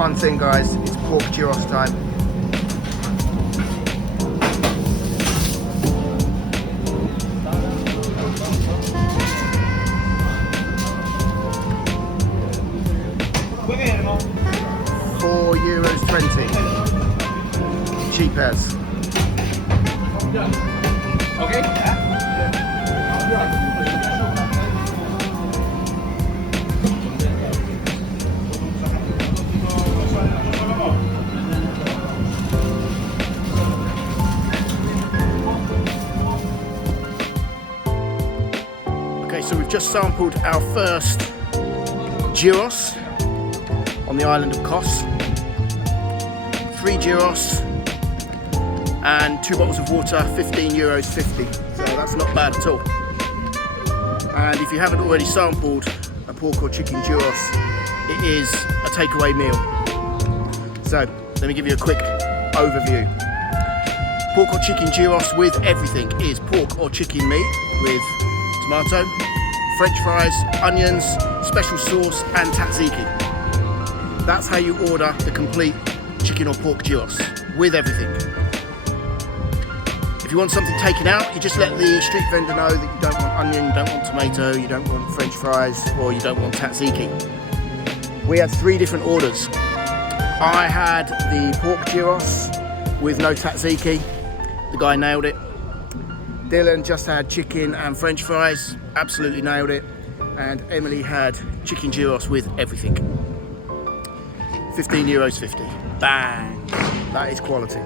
one thing, guys, it's pork gyros time. €4.20. Cheap as. Okay. Okay, so we've just sampled our first gyros on the island of Kos. 3 gyros and 2 bottles of water, €15.50. So that's not bad at all. And if you haven't already sampled a pork or chicken gyros, it is a takeaway meal. So let me give you a quick overview. Pork or chicken gyros with everything is pork or chicken meat with tomato, French fries, onions, special sauce and tzatziki. That's how you order the complete chicken or pork gyros with everything. If you want something taken out, you just let the street vendor know that you don't want onion, you don't want tomato, you don't want French fries, or you don't want tzatziki. We had 3 different orders. I had the pork gyros with no tzatziki. The guy nailed it. Dylan just had chicken and French fries, absolutely nailed it. And Emily had chicken gyros with everything. €15.50. Bang! That is quality.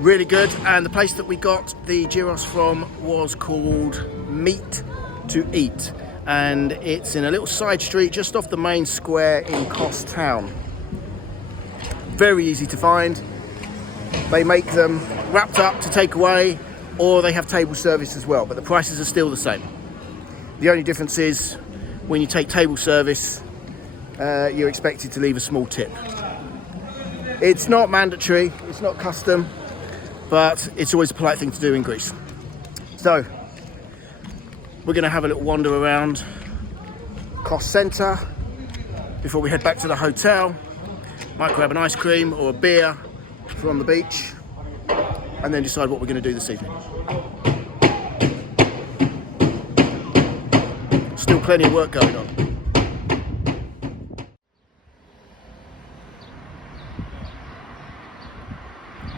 Really good. And the place that we got the gyros from was called Meat to Eat. And it's in a little side street just off the main square in Kos Town. Very easy to find. They make them wrapped up to take away, or they have table service as well, but the prices are still the same. The only difference is when you take table service, you're expected to leave a small tip. It's not mandatory, it's not custom, but it's always a polite thing to do in Greece. So, we're gonna have a little wander around Kos Centre before we head back to the hotel. Might grab an ice cream or a beer from the beach, and then decide what we're gonna do this evening. Still plenty of work going on.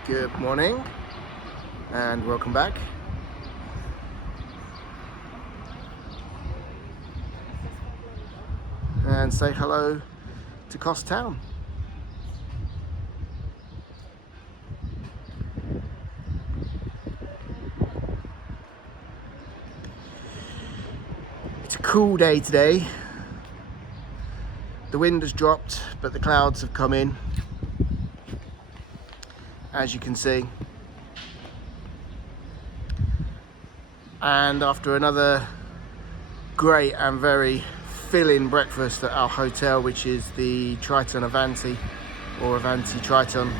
Good morning and welcome back. And say hello to Kos Town. It's a cool day today. The wind has dropped, but the clouds have come in, as you can see. And after another great and very filling breakfast at our hotel, which is the Triton Avanti, or Avanti Triton,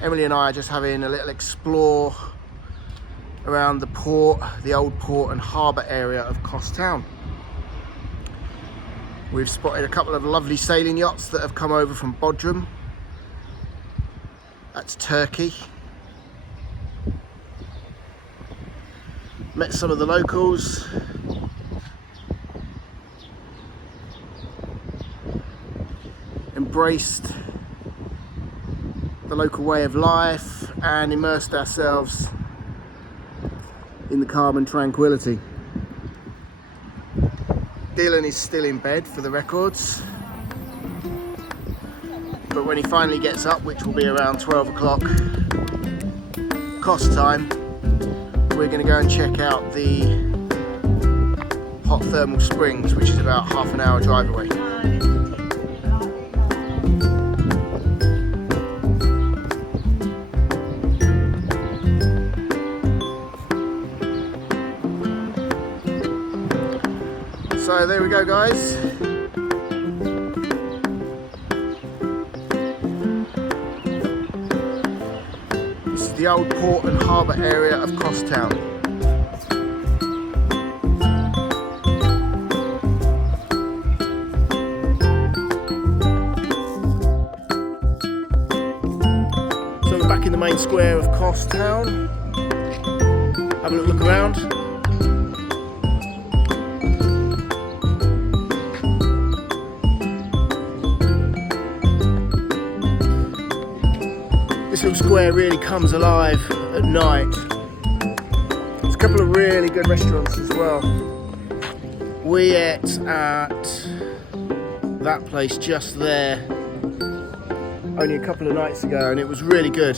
Emily and I are just having a little explore around the port, the old port and harbour area of Kos Town. We've spotted a couple of lovely sailing yachts that have come over from Bodrum. That's Turkey. Met some of the locals. Embraced the local way of life and immersed ourselves in the calm and tranquility. Dylan is still in bed for the records, but when he finally gets up, which will be around 12 o'clock Kos time, we're going to go and check out the hot thermal springs, which is about half an hour drive away. So there we go, guys. This is the old port and harbour area of Kos Town. back in the main square of Kos Town. Have a little look around. This little square really comes alive at night. There's a couple of really good restaurants as well. We ate at that place just there only a couple of nights ago, and it was really good.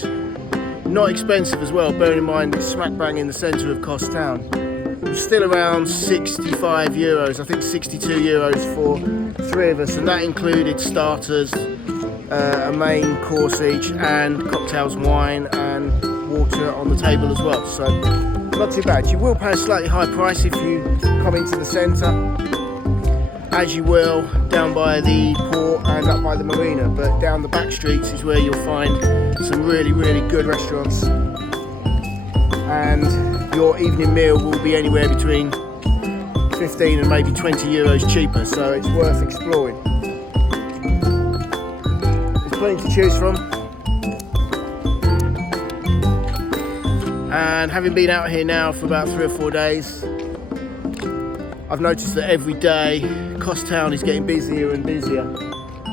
Not expensive as well, bearing in mind it's smack bang in the centre of Kos Town. It was still around 65 euros, I think 62 euros for 3 of us, and that included starters, a main course each, and cocktails, wine and water on the table as well. So not too bad. You will pay a slightly high price if you come into the centre, as you will down by the port and up by the marina, but down the back streets is where you'll find some really good restaurants, and your evening meal will be anywhere between 15 and maybe 20 euros cheaper, so it's worth exploring. There's plenty to choose from, and having been out here now for about 3 or 4 days, I've noticed that every day Kos Town is getting busier and busier.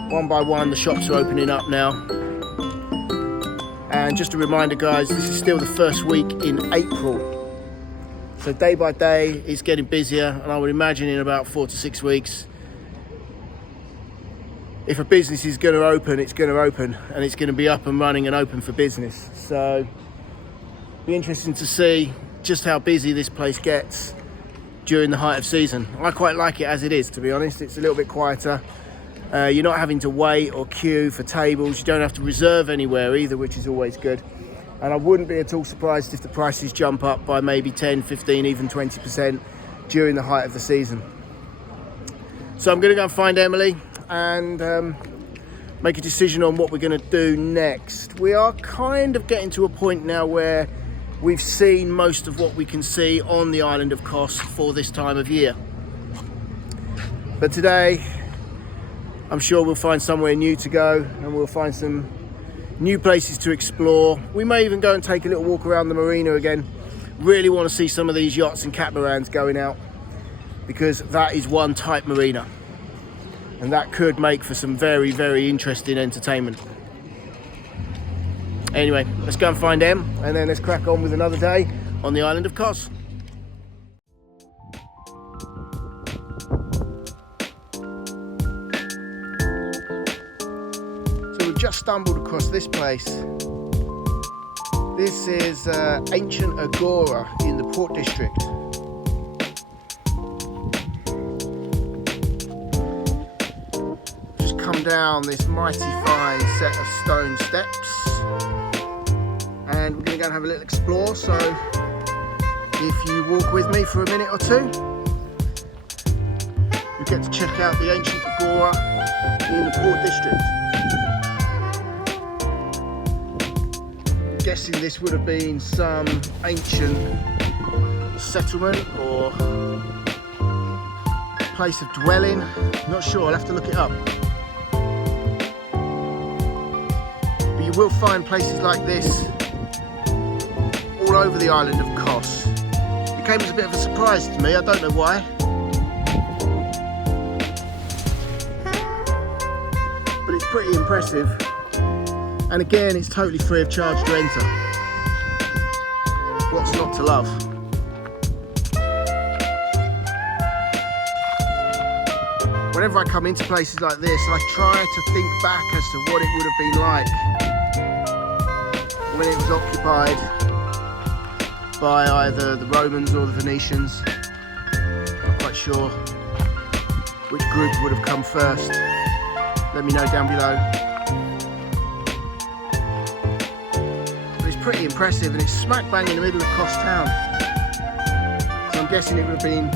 One by one the shops are opening up now. And just a reminder guys, this is still the first week in April. So day by day it's getting busier, and I would imagine in about 4 to 6 weeks, if a business is going to open, it's going to open, and it's going to be up and running and open for business. So it'll be interesting to see just how busy this place gets during the height of season. I quite like it as it is, to be honest. It's a little bit quieter. You're not having to wait or queue for tables. You don't have to reserve anywhere either, which is always good. And I wouldn't be at all surprised if the prices jump up by maybe 10, 15, even 20% during the height of the season. So I'm going to go and find Emily and make a decision on what we're going to do next. We are kind of getting to a point now where we've seen most of what we can see on the island of Kos for this time of year. But today, I'm sure we'll find somewhere new to go, and we'll find some new places to explore. We may even go and take a little walk around the marina again. Really want to see some of these yachts and catamarans going out, because that is one type marina, and that could make for some very interesting entertainment. Anyway, let's go and find Em, and then let's crack on with another day on the island of Kos. So we've just stumbled across this place. This is ancient Agora in the Port District. Just come down this mighty fine set of stone steps, and we're going to go and have a little explore. So if you walk with me for a minute or two, you get to check out the ancient Agora in the Port District. I'm guessing this would have been some ancient settlement or place of dwelling. Not sure, I'll have to look it up. But you will find places like this all over the island of Kos. It came as a bit of a surprise to me, I don't know why. But it's pretty impressive. And again, it's totally free of charge to enter. What's not to love? Whenever I come into places like this, I try to think back as to what it would have been like when it was occupied by either the Romans or the Venetians. Not quite sure which group would have come first. Let me know down below. But it's pretty impressive, and it's smack bang in the middle of Kos Town. So I'm guessing it would have been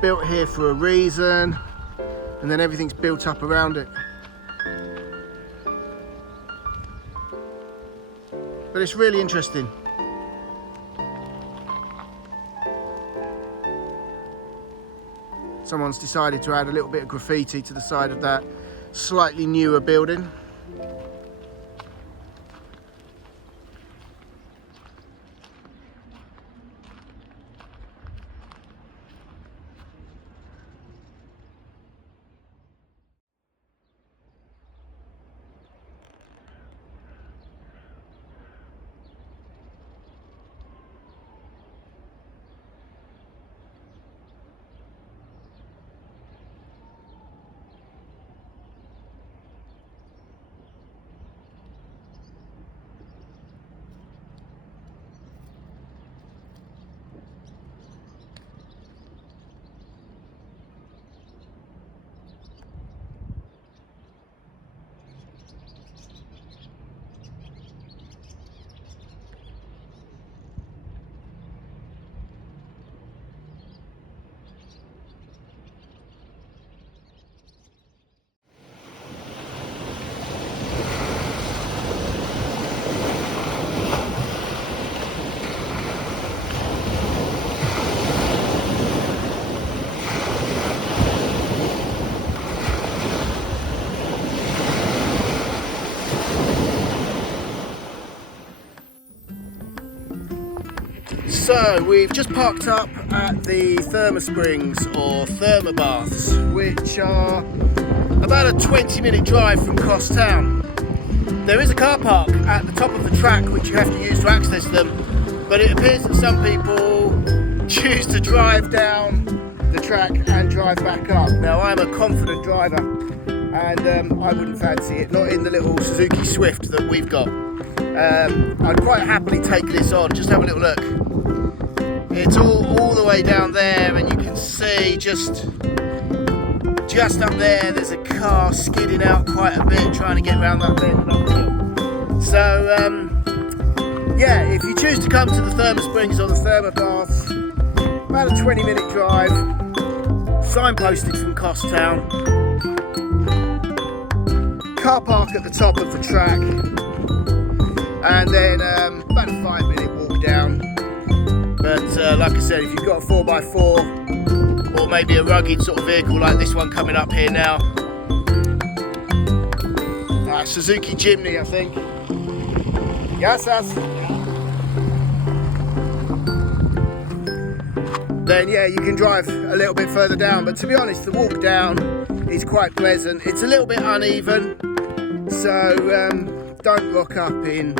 built here for a reason, and then everything's built up around it. But it's really interesting. Someone's decided to add a little bit of graffiti to the side of that slightly newer building. So we've just parked up at the Therma Springs or Therma Baths, which are about a 20-minute drive from Kos Town. There is a car park at the top of the track which you have to use to access them, but it appears that some people choose to drive down the track and drive back up. Now I'm a confident driver and I wouldn't fancy it, not in the little Suzuki Swift that we've got. I'd quite happily take this on. Just have a little look. It's all the way down there, and you can see just up there there's a car skidding out quite a bit trying to get around that bend uphill. So yeah, if you choose to come to the Therma Springs or the Therma Baths, about a 20-minute drive, signposted from Kos Town, car park at the top of the track, and then about a 5-minute walk down. But like I said, if you've got a 4x4 or maybe a rugged sort of vehicle like this one coming up here now, Suzuki Jimny I think. Yes, then yeah, you can drive a little bit further down, but to be honest, the walk down is quite pleasant. It's a little bit uneven, so don't rock up in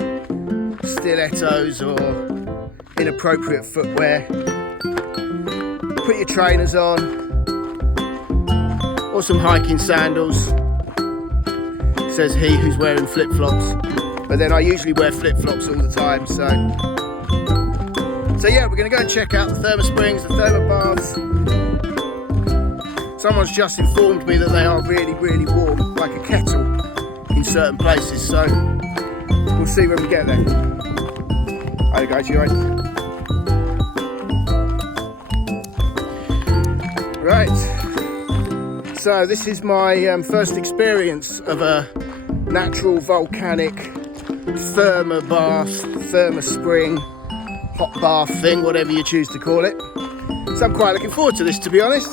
stilettos or inappropriate footwear. Put your trainers on or some hiking sandals, says he who's wearing flip-flops, but then I usually wear flip-flops all the time. So yeah, we're going to go and check out the Therma Springs, the Therma Baths. Someone's just informed me that they are really, really warm, like a kettle in certain places, so we'll see when we get there. Hi guys, you alright? Right, so this is my first experience of a natural volcanic Therma Bath, Therma Spring, hot bath thing, whatever you choose to call it. So I'm quite looking forward to this, to be honest.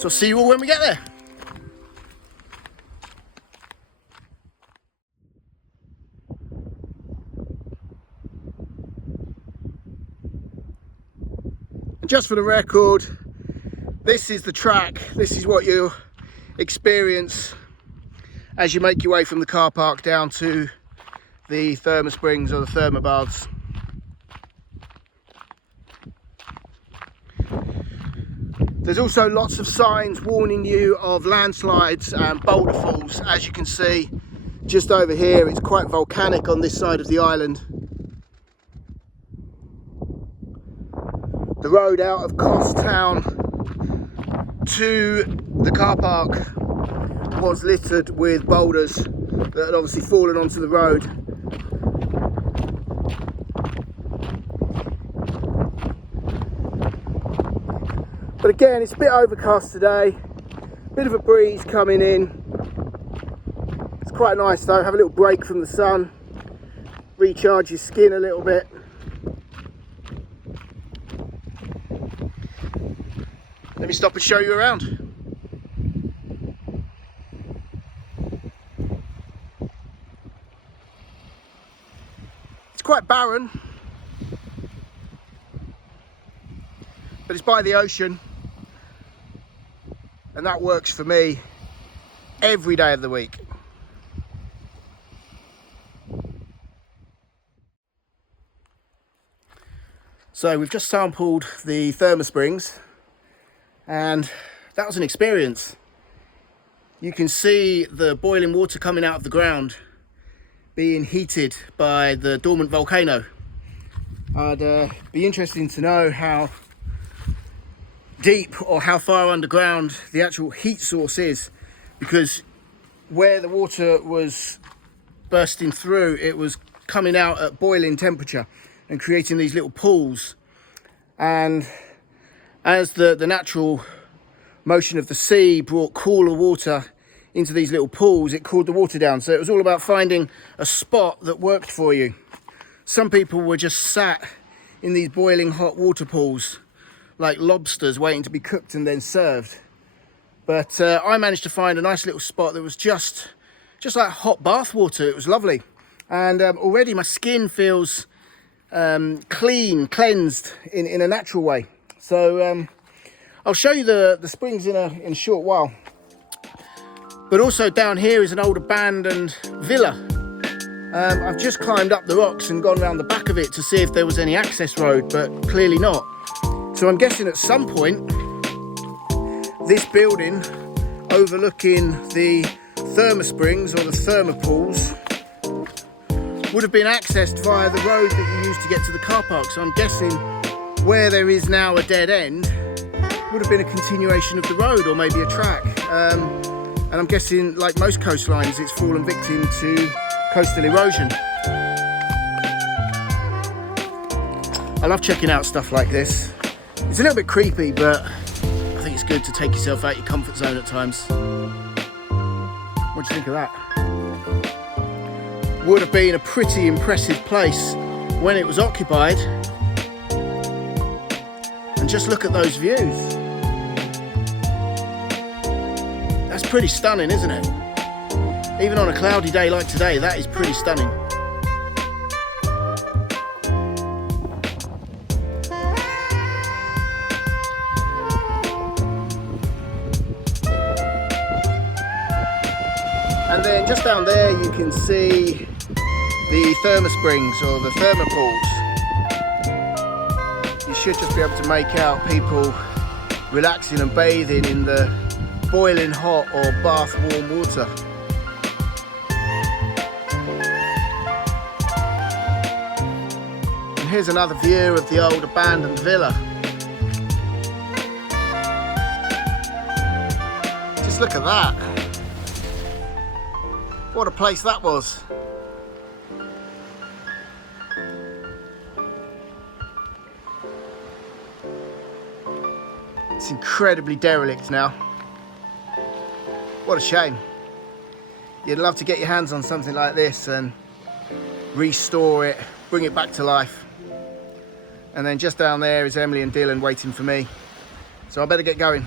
So I'll see you all when we get there. Just for the record, this is the track, this is what you experience as you make your way from the car park down to the Therma Springs or the Therma Baths. There's also lots of signs warning you of landslides and boulder falls. As you can see, just over here, it's quite volcanic on this side of the island. The road out of Kos Town to the car park was littered with boulders that had obviously fallen onto the road. But again, it's a bit overcast today, bit of a breeze coming in. It's quite nice though, have a little break from the sun, recharge your skin a little bit. Let me stop and show you around. It's quite barren, but it's by the ocean, and that works for me every day of the week. So we've just sampled the Therma Springs, and that was an experience. You can see the boiling water coming out of the ground being heated by the dormant volcano. I'd be interested to know how deep or how far underground the actual heat source is, because where the water was bursting through, it was coming out at boiling temperature and creating these little pools. And as the natural motion of the sea brought cooler water into these little pools, it cooled the water down. So it was all about finding a spot that worked for you. Some people were just sat in these boiling hot water pools like lobsters waiting to be cooked and then served. But I managed to find a nice little spot that was just like hot bath water. It was lovely. And already my skin feels cleansed in a natural way. So I'll show you the springs in a short while. But also down here is an old abandoned villa. I've just climbed up the rocks and gone around the back of it to see if there was any access road, but clearly not. So I'm guessing at some point this building overlooking the thermosprings or the thermopools would have been accessed via the road that you used to get to the car park. So I'm guessing where there is now a dead end would have been a continuation of the road, or maybe a track. And I'm guessing, like most coastlines, it's fallen victim to coastal erosion. I love checking out stuff like this. It's a little bit creepy, but I think it's good to take yourself out your comfort zone at times. What do you think of that? Would have been a pretty impressive place when it was occupied. And just look at those views. That's pretty stunning, isn't it? Even on a cloudy day like today, that is pretty stunning. And then just down there you can see the thermosprings or the thermopools. You should just be able to make out people relaxing and bathing in the boiling hot or bath warm water. And here's another view of the old abandoned villa. Just look at that. What a place that was. It's incredibly derelict now. What a shame. You'd love to get your hands on something like this and restore it, bring it back to life. And then just down there is Emily and Dylan waiting for me. So I better get going.